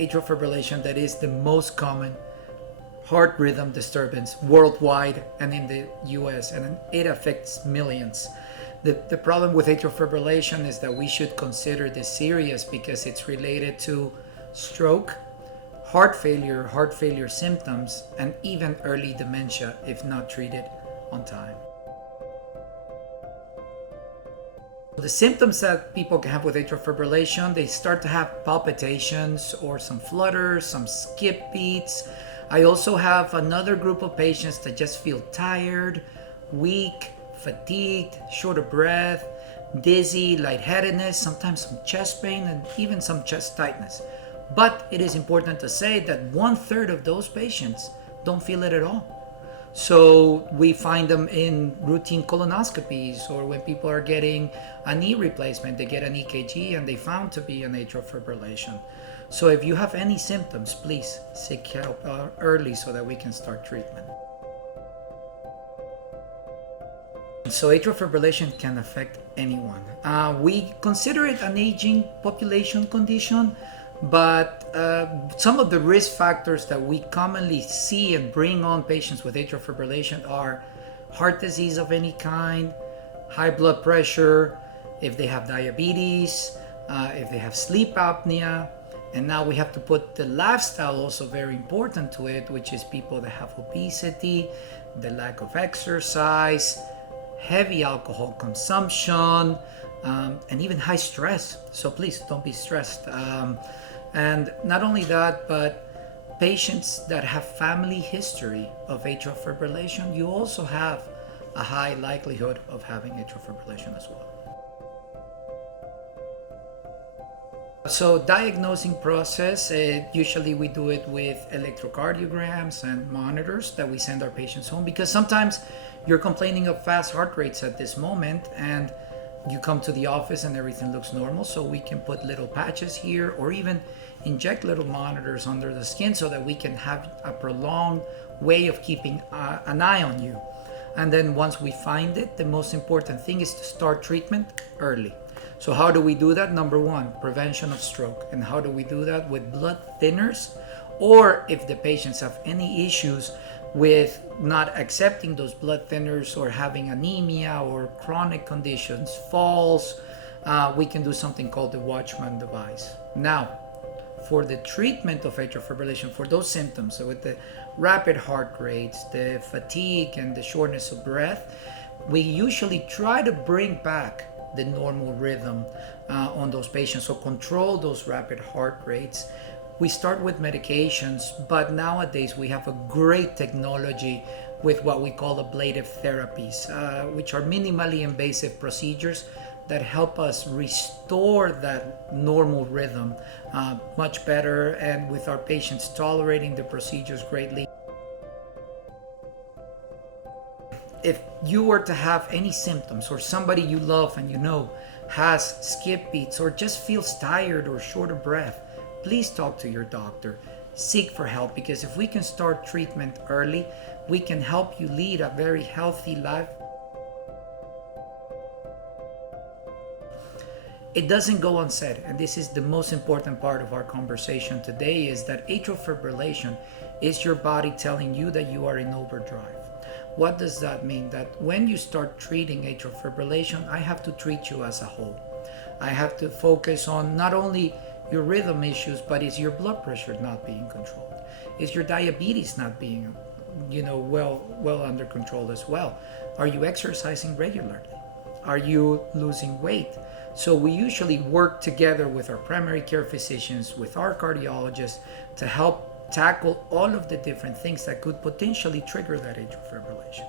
atrial fibrillation that is the most common heart rhythm disturbance worldwide and in the US, and it affects millions. The problem with atrial fibrillation is that we should consider this serious because it's related to stroke, heart failure symptoms, and even early dementia if not treated on time. The symptoms that people can have with atrial fibrillation, they start to have palpitations or some flutters, some skip beats. I also have another group of patients that just feel tired, weak, fatigued, short of breath, dizzy, lightheadedness, sometimes some chest pain, and even some chest tightness. But it is important to say that 1/3 of those patients don't feel it at all. So we find them in routine colonoscopies, or when people are getting a knee replacement, they get an EKG and they found to be an atrial fibrillation. So if you have any symptoms, please seek help early so that we can start treatment. So atrial fibrillation can affect anyone. We consider it an aging population condition, but some of the risk factors that we commonly see and bring on patients with atrial fibrillation are heart disease of any kind, high blood pressure, if they have diabetes, if they have sleep apnea, and now we have to put the lifestyle also very important to it, which is people that have obesity, the lack of exercise, heavy alcohol consumption, and even high stress. So please don't be stressed. And not only that, but patients that have family history of atrial fibrillation, you also have a high likelihood of having atrial fibrillation as well. So diagnosing process, usually we do it with electrocardiograms and monitors that we send our patients home, because sometimes you're complaining of fast heart rates at this moment and you come to the office and everything looks normal. So we can put little patches here or even inject little monitors under the skin so that we can have a prolonged way of keeping an eye on you. And then once we find it, the most important thing is to start treatment early. So how do we do that? Number one, prevention of stroke. And how do we do that? With blood thinners, or if the patients have any issues with not accepting those blood thinners or having anemia or chronic conditions, falls, we can do something called the Watchman device. Now, for the treatment of atrial fibrillation, for those symptoms, so with the rapid heart rates, the fatigue, and the shortness of breath, we usually try to bring back the normal rhythm on those patients, so control those rapid heart rates. We start with medications, but nowadays we have a great technology with what we call ablative therapies, which are minimally invasive procedures that help us restore that normal rhythm much better, and with our patients tolerating the procedures greatly. If you were to have any symptoms, or somebody you love and you know has skip beats or just feels tired or short of breath, please talk to your doctor. Seek for help, because if we can start treatment early, we can help you lead a very healthy life. It doesn't go unsaid, and this is the most important part of our conversation today, is that atrial fibrillation is your body telling you that you are in overdrive. What does that mean? That when you start treating atrial fibrillation, I have to treat you as a whole. I have to focus on not only your rhythm issues, but is your blood pressure not being controlled? Is your diabetes not being, well under control as well? Are you exercising regularly? Are you losing weight? So we usually work together with our primary care physicians, with our cardiologists, to help tackle all of the different things that could potentially trigger that atrial fibrillation.